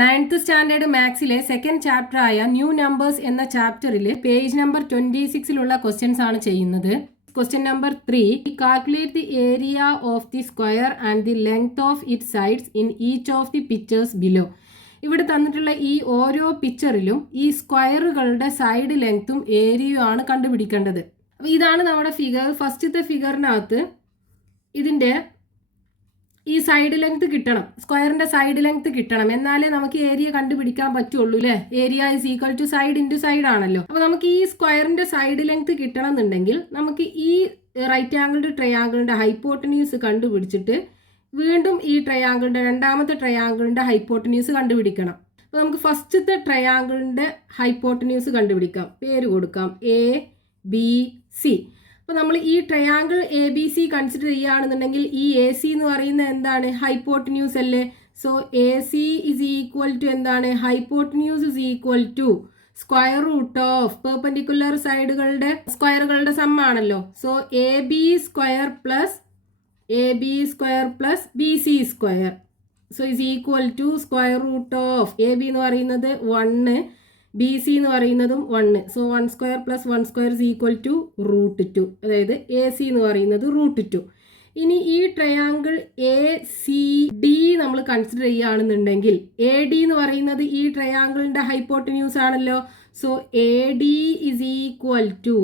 9th standard മാത്സിലെ second chapter ആയ new numbers എന്ന ചാപ്റ്ററിൽ പേജ് നമ്പർ 26 ക്വസ്റ്റ്യൻസ് ആണ് ചെയ്യുന്നത്. Question number 3, calculate the area of the square and the length of it sides in each of the pictures below. ഇവിടെ തന്നിട്ടുള്ള ഈ ഓരോ പിക്ചറിലും ഈ സ്ക്വയറുകളുടെ സൈഡ് ലെങ്ത്തും ഏരിയയും ആണ് കണ്ടുപിടിക്കേണ്ടത്. അപ്പോൾ ഇതാണ് നമ്മുടെ ഫിഗർ. ഫസ്റ്റത്തെ ഫിഗറിനകത്ത് ഇതിൻ്റെ ഈ സൈഡ് ലെങ്ത് കിട്ടണം, സ്ക്വയറിൻ്റെ സൈഡ് ലെങ്ത് കിട്ടണം, എന്നാലേ നമുക്ക് ഏരിയ കണ്ടുപിടിക്കാൻ പറ്റുള്ളൂ അല്ലേ. Area is equal to side into side ആണല്ലോ. അപ്പോൾ നമുക്ക് ഈ സ്ക്വയറിൻ്റെ സൈഡ് ലെങ്ത് കിട്ടണം എന്നുണ്ടെങ്കിൽ നമുക്ക് ഈ റൈറ്റ് ആംഗിൾഡ് ട്രയാംഗിളിൻ്റെ ഹൈപ്പോട്ടന്യൂസ് കണ്ടുപിടിച്ചിട്ട് വീണ്ടും ഈ ട്രയാംഗിളിൻ്റെ രണ്ടാമത്തെ ട്രയാംഗിളിൻ്റെ ഹൈപ്പോട്ടന്യൂസ് കണ്ടുപിടിക്കണം. അപ്പോൾ നമുക്ക് ഫസ്റ്റത്തെ ട്രയാംഗിളിൻ്റെ ഹൈപ്പോട്ടന്യൂസ് കണ്ടുപിടിക്കാം. പേര് കൊടുക്കാം ABC. അപ്പോൾ നമ്മൾ ഈ ട്രയാങ്കിൾ ABC കൺസിഡർ ചെയ്യുകയാണെന്നുണ്ടെങ്കിൽ ഈ AC എന്ന് പറയുന്നത് എന്താണ്? ഹൈപ്പോട്ടന്യൂസ് അല്ലേ. So AC is equal to എന്താണ്? Hypotenuse is equal to square root of perpendicular സൈഡുകളുടെ സ്ക്വയറുകളുടെ സം ആണല്ലോ. So AB square plus BC square so is equal to square root of AB എന്ന് പറയുന്നത് 1, BC എന്ന് പറയുന്നതും 1. So 1 square plus 1 square is equal to √2. അതായത് AC എന്ന് പറയുന്നത് √2. ഇനി ഈ ട്രയാങ്കിൾ ACD നമ്മൾ കൺസിഡർ ചെയ്യുകയാണെന്നുണ്ടെങ്കിൽ AD എന്ന് പറയുന്നത് ഈ ട്രയാങ്കിളിൻ്റെ ഹൈപ്പോട്ടന്യൂസ് ആണല്ലോ. So AD is equal to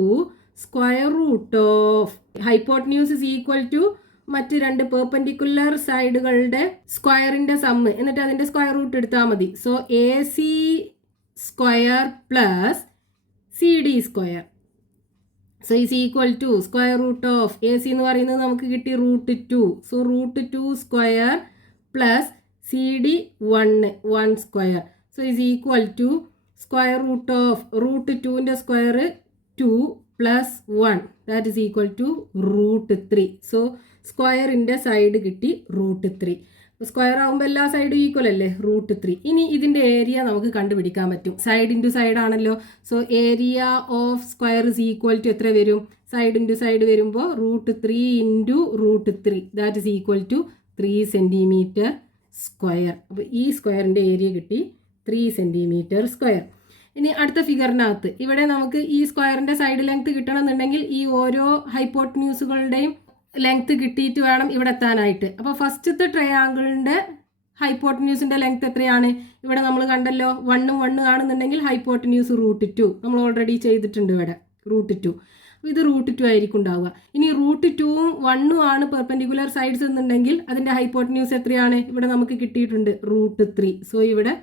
square root of hypotenuse is equal to മറ്റ് രണ്ട് പെർപെൻഡിക്കുലർ സൈഡുകളുടെ സ്ക്വയറിൻ്റെ സമ്മ്, എന്നിട്ട് അതിൻ്റെ സ്ക്വയർ റൂട്ട് എടുത്താൽ മതി. So AC square plus CD square so is equal to square root of AC എന്ന് പറയുന്നത് നമുക്ക് കിട്ടി √2. So √2 square plus CD 1 square so is equal to square root of √2ൻ്റെ square 2 plus 1 that is equal to √3. So സ്ക്വയറിൻ്റെ side കിട്ടി √3. Square ആകുമ്പോൾ എല്ലാ സൈഡും ഈക്വൽ അല്ലേ, √3. ഇനി ഇതിൻ്റെ ഏരിയ നമുക്ക് കണ്ടുപിടിക്കാൻ പറ്റും. സൈഡ് ഇൻറ്റു സൈഡ് ആണല്ലോ. So area of square is equal to എത്ര വരും? സൈഡ് ഇൻറ്റു സൈഡ് വരുമ്പോൾ √3 into √3 that is equal to 3 centimetre square. അപ്പോൾ ഈ സ്ക്വയറിൻ്റെ ഏരിയ കിട്ടി 3 സെൻറ്റിമീറ്റർ സ്ക്വയർ. ഇനി അടുത്ത ഫിഗറിനകത്ത് ഇവിടെ നമുക്ക് ഈ സ്ക്വയറിൻ്റെ സൈഡ് ലെങ്ത് കിട്ടണമെന്നുണ്ടെങ്കിൽ ഈ ഓരോ ഹൈപ്പോട്ടന്യൂസുകളുടെയും ലെങ്ത് കിട്ടിയിട്ട് വേണം ഇവിടെ എത്താനായിട്ട്. അപ്പോൾ ഫസ്റ്റത്തെ ട്രയാങ്കിളിൻ്റെ ഹൈപ്പോട്ടന്യൂസിൻ്റെ ലെങ്ത് എത്രയാണ്? ഇവിടെ നമ്മൾ കണ്ടല്ലോ 1 1 ആണെന്നുണ്ടെങ്കിൽ ഹൈപ്പോട്ടന്യൂസ് √2 നമ്മൾ ഓൾറെഡി ചെയ്തിട്ടുണ്ട് ഇവിടെ √2. അപ്പോൾ ഇത് √2 ആയിരിക്കും ഉണ്ടാവുക. ഇനി √2ഉം 1ഉം ആണ് പെർപെൻഡിക്കുലർ സൈഡ്സ് എന്നുണ്ടെങ്കിൽ അതിൻ്റെ ഹൈപ്പോട്ടന്യൂസ് എത്രയാണ്? ഇവിടെ നമുക്ക് കിട്ടിയിട്ടുണ്ട് √3. സോ ഇവിടെ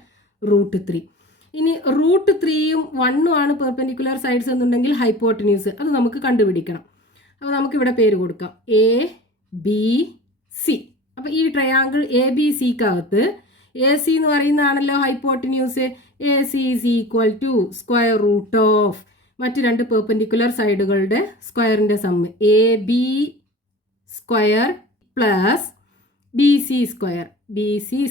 √3. ഇനി √3ഉം 1ഉം ആണ് പെർപെൻഡിക്കുലർ സൈഡ്സ് എന്നുണ്ടെങ്കിൽ ഹൈപ്പോട്ടന്യൂസ് അത് നമുക്ക് കണ്ടുപിടിക്കണം. അപ്പോൾ നമുക്കിവിടെ പേര് കൊടുക്കാം ABC. അപ്പോൾ ഈ ട്രയാങ്കിൾ ABCക്കകത്ത് AC എന്ന് പറയുന്നതാണല്ലോ hypotenuse. AC is equal to square root of മറ്റ് രണ്ട് പെർപെൻഡിക്കുലർ സൈഡുകളുടെ സ്ക്വയറിൻ്റെ sum AB square plus BC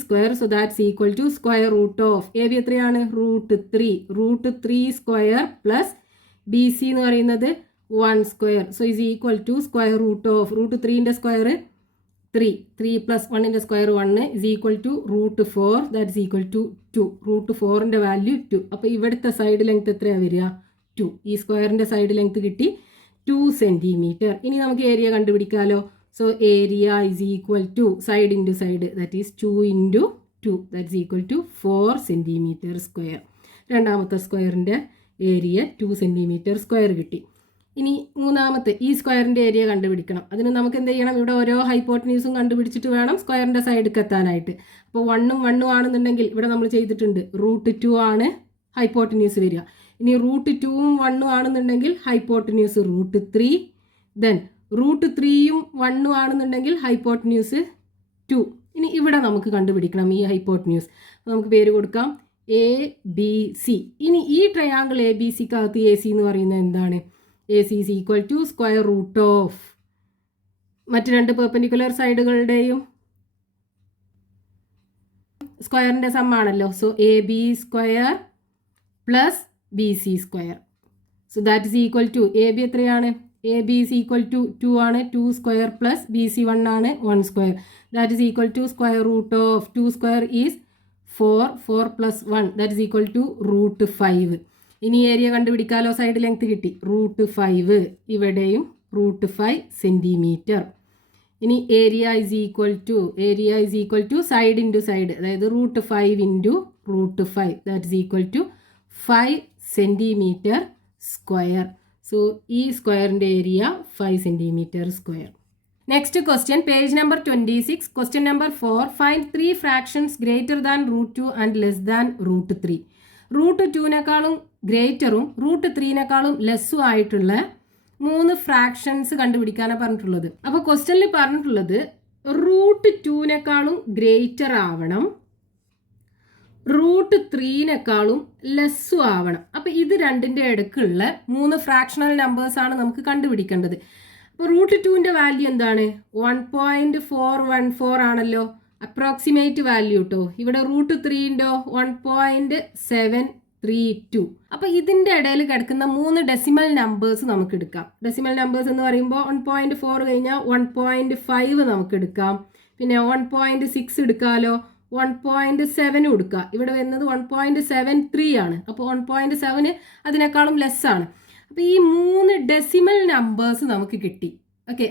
square so that's equal to square root of AB എത്രയാണ്? √3 സ്ക്വയർ പ്ലസ് BC എന്ന് പറയുന്നത് 1 square so is equal to square root of √3ൻ്റെ square 3 plus 1ൻ്റെ square 1 is equal to √4 that is equal to 2. √4ൻ്റെ value 2. അപ്പോൾ ഇവിടുത്തെ side length എത്രയാണ് വരിക? 2. ഈ സ്ക്വയറിൻ്റെ സൈഡ് ലെങ്ത് കിട്ടി 2 സെൻറ്റിമീറ്റർ. ഇനി നമുക്ക് ഏരിയ കണ്ടുപിടിക്കാമല്ലോ. So area is equal to side into side that is 2 into 2 that is equal to 4 centimetre square. രണ്ടാമത്തെ സ്ക്വയറിൻ്റെ ഏരിയ 2 സെൻറ്റിമീറ്റർ സ്ക്വയർ കിട്ടി. ഇനി മൂന്നാമത്തെ ഈ സ്ക്വയറിൻ്റെ ഏരിയ കണ്ടുപിടിക്കണം. അതിന് നമുക്ക് എന്ത് ചെയ്യണം? ഇവിടെ ഓരോ ഹൈപ്പോട്ടന്യൂസും കണ്ടുപിടിച്ചിട്ട് വേണം സ്ക്വയറിൻ്റെ സൈഡിലേക്ക് എത്താനായിട്ട്. അപ്പോൾ 1ഉം 1ഉം ആണെന്നുണ്ടെങ്കിൽ ഇവിടെ നമ്മൾ ചെയ്തിട്ടുണ്ട് √2 ആണ് ഹൈപ്പോട്ടന്യൂസ് വരിക. ഇനി √2ഉം 1ഉം ആണെന്നുണ്ടെങ്കിൽ ഹൈപ്പോട്ടന്യൂസ് √3. ദെൻ √3ഉം 1ഉം ആണെന്നുണ്ടെങ്കിൽ ഹൈപ്പോട്ടന്യൂസ് 2. ഇനി ഇവിടെ നമുക്ക് കണ്ടുപിടിക്കണം ഈ ഹൈപ്പോട്ടന്യൂസ്. നമുക്ക് പേര് കൊടുക്കാം ABC. ഇനി ഈ ട്രയാങ്കിൾ ABCക്കകത്ത് AC എന്ന് പറയുന്നത് എന്താണ്? AC is equal to square root of മറ്റ് രണ്ട് പെർപെൻഡിക്കുലർ സൈഡുകളുടെയും സ്ക്വയറിൻ്റെ സമ്മാണല്ലോ. So AB square plus BC square so that is equal to AB എത്രയാണ്? AB is equal to 2 ആണ്. 2 സ്ക്വയർ പ്ലസ് BC 1 ആണ്. 1 square that is equal to square root of 2 square is 4 plus 1 that is equal to √5. ഇനി area കണ്ടുപിടിക്കാലോ, side length കിട്ടി √5, ഇവിടെയും √5 centimetre. ഇനി area is equal to side into side, അതായത് √5 into √5 that is equal to 5 centimetre square. So ഈ സ്ക്വയറിൻ്റെ area 5 centimetre square. Next question, page number 26, question number 4. Find 3 fractions greater than √2 and less than √3. √2നേക്കാളും ഗ്രേറ്ററും √3നേക്കാളും ലെസ്സും ആയിട്ടുള്ള 3 fractions കണ്ടുപിടിക്കാനാണ് പറഞ്ഞിട്ടുള്ളത്. അപ്പോൾ ക്വസ്റ്റ്യനിൽ പറഞ്ഞിട്ടുള്ളത് √2നേക്കാളും ഗ്രേറ്റർ ആവണം, √3നേക്കാളും ലെസ്സും ആവണം. അപ്പോൾ ഇത് രണ്ടിൻ്റെ ഇടയ്ക്കുള്ള 3 ഫ്രാക്ഷണൽ നമ്പേഴ്സാണ് നമുക്ക് കണ്ടുപിടിക്കേണ്ടത്. അപ്പോൾ √2ൻ്റെ വാല്യൂ എന്താണ്? 1.414 ആണല്ലോ, അപ്രോക്സിമേറ്റ് വാല്യൂ കേട്ടോ. ഇവിടെ √3ൻ്റെ 1.732. അപ്പോൾ ഇതിൻ്റെ ഇടയിൽ കിടക്കുന്ന 3 ഡെസിമൽ നമ്പേഴ്സ് നമുക്ക് എടുക്കാം. ഡെസിമൽ നമ്പേഴ്സ് എന്ന് പറയുമ്പോൾ 1.4 കഴിഞ്ഞാൽ 1.5 നമുക്ക് എടുക്കാം, പിന്നെ 1.6 എടുക്കാമല്ലോ, 1.7 എടുക്കുക. ഇവിടെ വരുന്നത് 1.73 ആണ്. അപ്പോൾ 1.7 അതിനേക്കാളും ലെസ്സാണ്. അപ്പോൾ ഈ 3 ഡെസിമൽ നമ്പേഴ്സ് നമുക്ക് കിട്ടി. ഓക്കെ,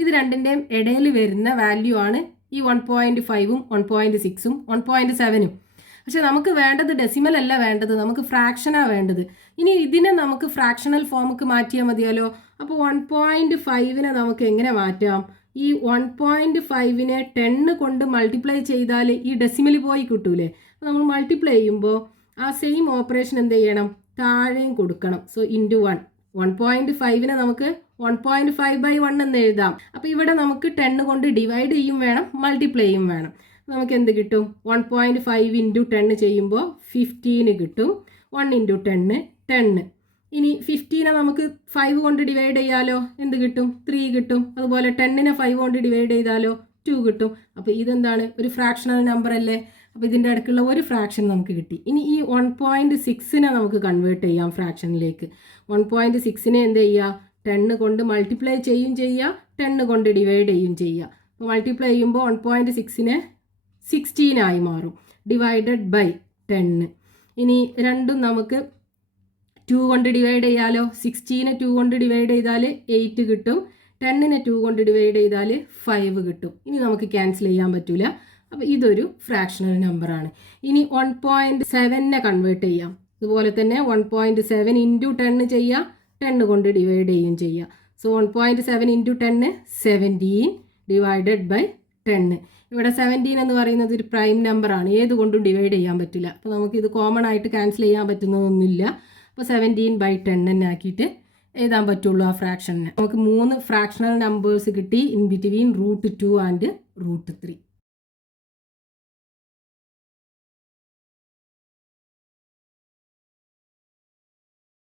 ഇത് രണ്ടിൻ്റെയും ഇടയിൽ വരുന്ന വാല്യൂ ആണ് ഈ 1.5ഉം 1.6ഉം 1.7ഉം. പക്ഷെ നമുക്ക് വേണ്ടത് ഡെസിമൽ അല്ല വേണ്ടത്, നമുക്ക് ഫ്രാക്ഷനാണ് വേണ്ടത്. ഇനി ഇതിനെ നമുക്ക് ഫ്രാക്ഷണൽ ഫോമുക്ക് മാറ്റിയാൽ മതിയല്ലോ. അപ്പോൾ 1.5നെ നമുക്ക് എങ്ങനെ മാറ്റാം? ഈ 1.5നെ 10 കൊണ്ട് മൾട്ടിപ്ലൈ ചെയ്താൽ ഈ ഡെസിമൽ പോയി കിട്ടൂലേ. അപ്പോൾ നമ്മൾ മൾട്ടിപ്ലൈ ചെയ്യുമ്പോൾ ആ സെയിം ഓപ്പറേഷൻ എന്ത് ചെയ്യണം? താഴെയും കൊടുക്കണം. So into 1. 1.5നെ നമുക്ക് 1.5/1 എന്ന് എഴുതാം. അപ്പോൾ ഇവിടെ നമുക്ക് 10 കൊണ്ട് ഡിവൈഡ് ചെയ്യും വേണം, മൾട്ടിപ്ലൈ ചെയ്യും വേണം. നമുക്ക് എന്ത് കിട്ടും? 1.5 ഇൻറ്റു 10 ചെയ്യുമ്പോൾ 15 കിട്ടും. 1 ഇൻറ്റു 10 10. ഇനി 15നെ നമുക്ക് 5 കൊണ്ട് ഡിവൈഡ് ചെയ്യാലോ, എന്ത് കിട്ടും? 3 കിട്ടും. അതുപോലെ 10നെ 5 കൊണ്ട് ഡിവൈഡ് ചെയ്താലോ 2 കിട്ടും. അപ്പോൾ ഇതെന്താണ്? ഒരു ഫ്രാക്ഷണൽ നമ്പർ അല്ലേ. അപ്പോൾ ഇതിൻ്റെ ഇടയ്ക്കുള്ള ഒരു ഫ്രാക്ഷൻ നമുക്ക് കിട്ടി. ഇനി ഈ 1.6നെ നമുക്ക് കൺവേർട്ട് ചെയ്യാം ഫ്രാക്ഷനിലേക്ക്. 1.6നെ എന്ത് ചെയ്യുക? 10 കൊണ്ട് മൾട്ടിപ്ലൈ ചെയ്യും ചെയ്യുക, 10 കൊണ്ട് ഡിവൈഡ് ചെയ്യും ചെയ്യുക. അപ്പോൾ മൾട്ടിപ്ലൈ ചെയ്യുമ്പോൾ 1.6നെ 16 ആയി മാറും, ഡിവൈഡഡ് ബൈ 10. ഇനി രണ്ടും നമുക്ക് 2 കൊണ്ട് ഡിവൈഡ് ചെയ്യാലോ. 16നെ 2 കൊണ്ട് ഡിവൈഡ് ചെയ്താൽ 8 കിട്ടും, 10നെ 2 കൊണ്ട് ഡിവൈഡ് ചെയ്താൽ 5 കിട്ടും. ഇനി നമുക്ക് ക്യാൻസൽ ചെയ്യാൻ പറ്റില്ല. അപ്പോൾ ഇതൊരു ഫ്രാക്ഷണൽ നമ്പറാണ്. ഇനി 1.7നെ കൺവേർട്ട് ചെയ്യാം. അതുപോലെ തന്നെ 1.7 ഇൻറ്റു 10 ചെയ്യുക, 10 കൊണ്ട് ഡിവൈഡ് ചെയ്യും ചെയ്യുക. So 1.7 into 10 17 divided by 10. ഇവിടെ 17 എന്ന് പറയുന്നത് ഒരു പ്രൈം നമ്പറാണ്, ഏത് കൊണ്ടും ഡിവൈഡ് ചെയ്യാൻ പറ്റില്ല. അപ്പോൾ നമുക്കിത് കോമൺ ആയിട്ട് ക്യാൻസൽ ചെയ്യാൻ പറ്റുന്നതൊന്നുമില്ല. അപ്പോൾ 17/10 തന്നെ ആക്കിയിട്ട് എഴുതാൻ പറ്റുള്ളൂ ആ ഫ്രാക്ഷനെ. നമുക്ക് 3 ഫ്രാക്ഷണൽ നമ്പേഴ്സ് കിട്ടി ഇൻ ബിറ്റ്വീൻ √2 ആൻഡ് √3.